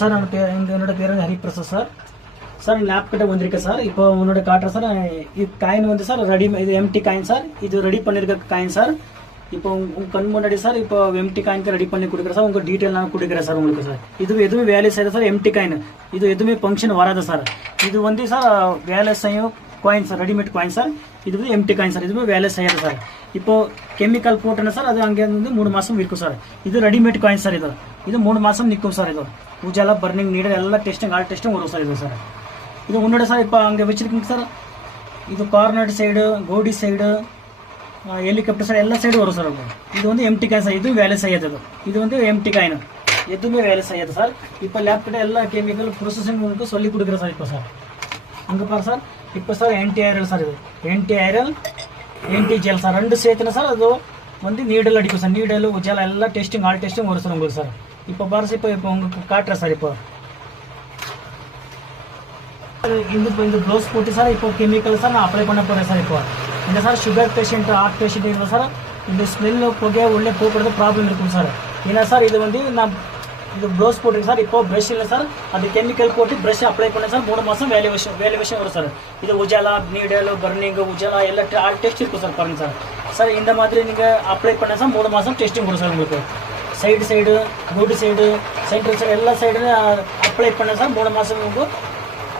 Sir என்னோட பேர் Hariprasad sir. Sir lab கிட்ட வந்திருக்கேன் சார். இப்போ உன்னோட காட்டுறேன் சார். இது காயின் வந்து சார் ரெடி, இது எம்டி காயின் சார். இது ரெடி பண்ணிருக்க காயின் சார். இப்போ உங்க கண் முன்னாடி சார் இப்போ எம்டி காயினுக்கு ரெடி பண்ணி கொடுக்குறேன் சார். உங்க டீட்டெயில் நான் கொடுக்குறேன் சார் உங்களுக்கு சார். இது எதுவுமே வேலை செய்யாது சார். எம்டி காயின் இது எதுவுமே ஃபங்க்ஷன் வராது சார். இது வந்து சார் வேலை செய்யும் coin sir, readymade coin sir. இது வந்து எம்டி காயின் சார். இதுவுமே வேலை செய்யாது சார். இப்போ கெமிக்கல் போட்டேன்னா சார் அது அங்கே வந்து 3 மாதம் இருக்கும் சார். இது ரெடிமேட் காயின் சார். இது 3 மாதம் நிற்கும் சார். இது உஜாலா, பர்னிங், நீடல் ಎಲ್ಲ ಟೆಸ್ಟಿಂಗ್ ಆಲ್ ಟೆಸ್ಟಿಂಗ್ வரும் சார். இது சார் இது உன்னோட சார் இப்போ அங்கே வச்சிருக்கீங்க சார். இது கார்னர் சைடு, கோடி சைடு, ஹெலிகாப்டர் சைடு எல்லா சைடு வரும் சார். இது வந்து எம்டி காயின் சார். இதுவும் வேலை செய்யாது. இது வந்து எம்டி காயின் எதுவுமே வேலை செய்யாது சார். இப்போ லேப்டாப் எல்லா கெமிக்கல் ப்ரொசஸிங் உங்களுக்கு சொல்லி கொடுக்குறேன் சார். இப்போ சார் அங்கே பாரு சார். இப்போ சார் ஆன்டி ஐரல் சார். இது ஆன்டி ஐரல், ஆன்டி ஜெல் சார். ரெண்டு சேர்த்துனா சார் அது வந்து நீடல் அடிக்கும் சார். நீடல், உஜாலா எல்லா டெஸ்டிங் ஆல் டெஸ்டிங் வரும் சார் உங்களுக்கு சார். இப்போ பாரு சார். இப்போ உங்களுக்கு காட்டுறேன் சார். இப்போ இந்த க்ளோஸ் போட்டு சார் இப்போ கெமிக்கல் சார் நான் அப்ளை பண்ண போகிறேன் சார். இப்போ இந்த sir sugar patient, heart patient இருந்தால் சார் இந்த ஸ்மெல்லு புகையை உள்ளே போக்குறது ப்ராப்ளம் இருக்கும் சார். ஏன்னா சார் இது வந்து நான் இது ப்ளவுஸ் போட்டுருக்கு சார். இப்போ ப்ரஷ் இல்லை சார். அது கெமிக்கல் போட்டு ப்ரஷ் அப்ளை பண்ண சார் 3 மாதம் வேலை விஷயம் வரும் சார். இது உஜாலா, நீடல், பர்னிங், உஜாலா எல்லா ஆல் டெஸ்ட் இருக்கும் சார். பாருங்க சார். சார் இந்த மாதிரி நீங்கள் அப்ளை பண்ண சார் 3 மாதம் டெஸ்டிங் வரும் சார் உங்களுக்கு. சைடு, கோடி சைடு, சென்ட்ரல் சைடு எல்லா சைடும் அப்ளை பண்ண சார் 3 மாதம் உங்களுக்கு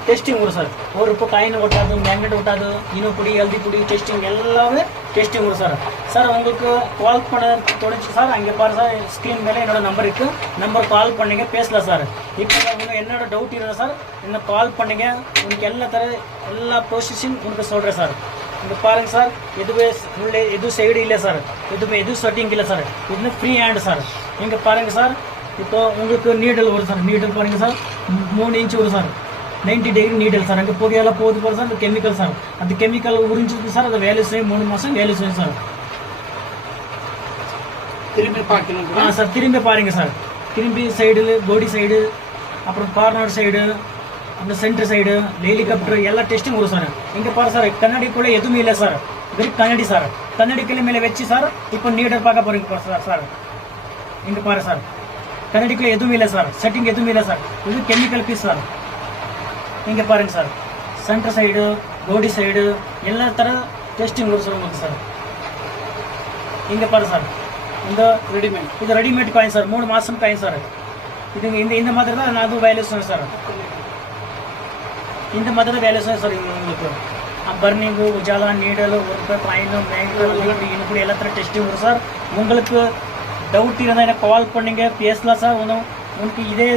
டெஸ்டிங் வரும் சார். ஒரு இப்போ காயின் ஒட்டாது, மேக்னெட் ஒட்டாது, இனப்பொடி, ஹெல்தி பொடி டெஸ்டிங் எல்லாமே டெஸ்டிங் வரும் சார். சார் உங்களுக்கு கால் பண்ண தொடச்சு சார். அங்கே பாரு சார், ஸ்க்ரீன் மேலே என்னோட நம்பர் இருக்குது. நம்பர் கால் பண்ணிங்க பேசலாம் சார். இப்போ உங்களுக்கு என்னோட டவுட் இருந்தால் சார் என்ன கால் பண்ணிங்க. உங்களுக்கு எல்லா ப்ரொசஸிங் உங்களுக்கு சொல்கிறேன் சார். இங்கே பாருங்கள் சார். எதுவே உள்ளே எதுவும் சைடு இல்லை சார். எதுவும் செட்டிங் இல்லை சார். இது ஃப்ரீ ஹேண்டு சார். இங்கே பாருங்கள் சார். இப்போ உங்களுக்கு நீடல் வரும் சார். நீடல் பாருங்கள் சார் 3 இன்ச் வரும் சார். 90 டிகிரி நீடல் சார். அங்கே புகையெல்லாம் போகுது சார். அந்த கெமிக்கல் சார். அந்த கெமிக்கல் உறிஞ்சிருக்கு சார். அதை வேலை செய்யும் 3 மாதம் வேலை செய்யும் சார். திரும்பி பார்க்கணும் சார். திரும்பி பாருங்க சார். திரும்பி சைடு, கோடி சைடு, அப்புறம் கார்னர் சைடு, அந்த சென்டர் சைடு, ஹெலிகாப்டர் எல்லா டெஸ்டிங் வரும் சார். இங்கே பாரு சார். கண்ணாடிக்குள்ளே எதுவுமே இல்லை சார். வெறும் கண்ணாடி சார். கண்ணாடிக்குள்ளே மேலே வச்சு சார் இப்போ நீடல் பார்க்க போறீங்க சார். இங்கே பாரு சார். கண்ணாடிக்குள்ளே எதுவுமே இல்லை சார். செட்டிங் எதுவுமே இல்லை சார். இது கெமிக்கல் பீஸ் சார். இங்கே பாருங்க சார். சென்டர் சைடு, கோடி சைடு எல்லா தர டெஸ்டிங் வரும் சார் உங்களுக்கு சார். இங்கே பாரு சார். இந்த இது ரெடிமேட் காயின் சார். 3 மாதம் காயின் சார். இது இந்த மாதிரி தான் நான் வேலை செய்வேன் சார். இந்த மாதிரி தான் வேலை செய்வேன் சார். உங்களுக்கு பர்னிங், உஜாலா, நீடல், ஒரு காயின், மேக்னெட், இன்னும் எல்லா தர டெஸ்டிங் வரும் சார். உங்களுக்கு டவுட் இருந்தால் எனக்கு கால் பண்ணிங்க பேசலாம் சார். உங்களுக்கு இதே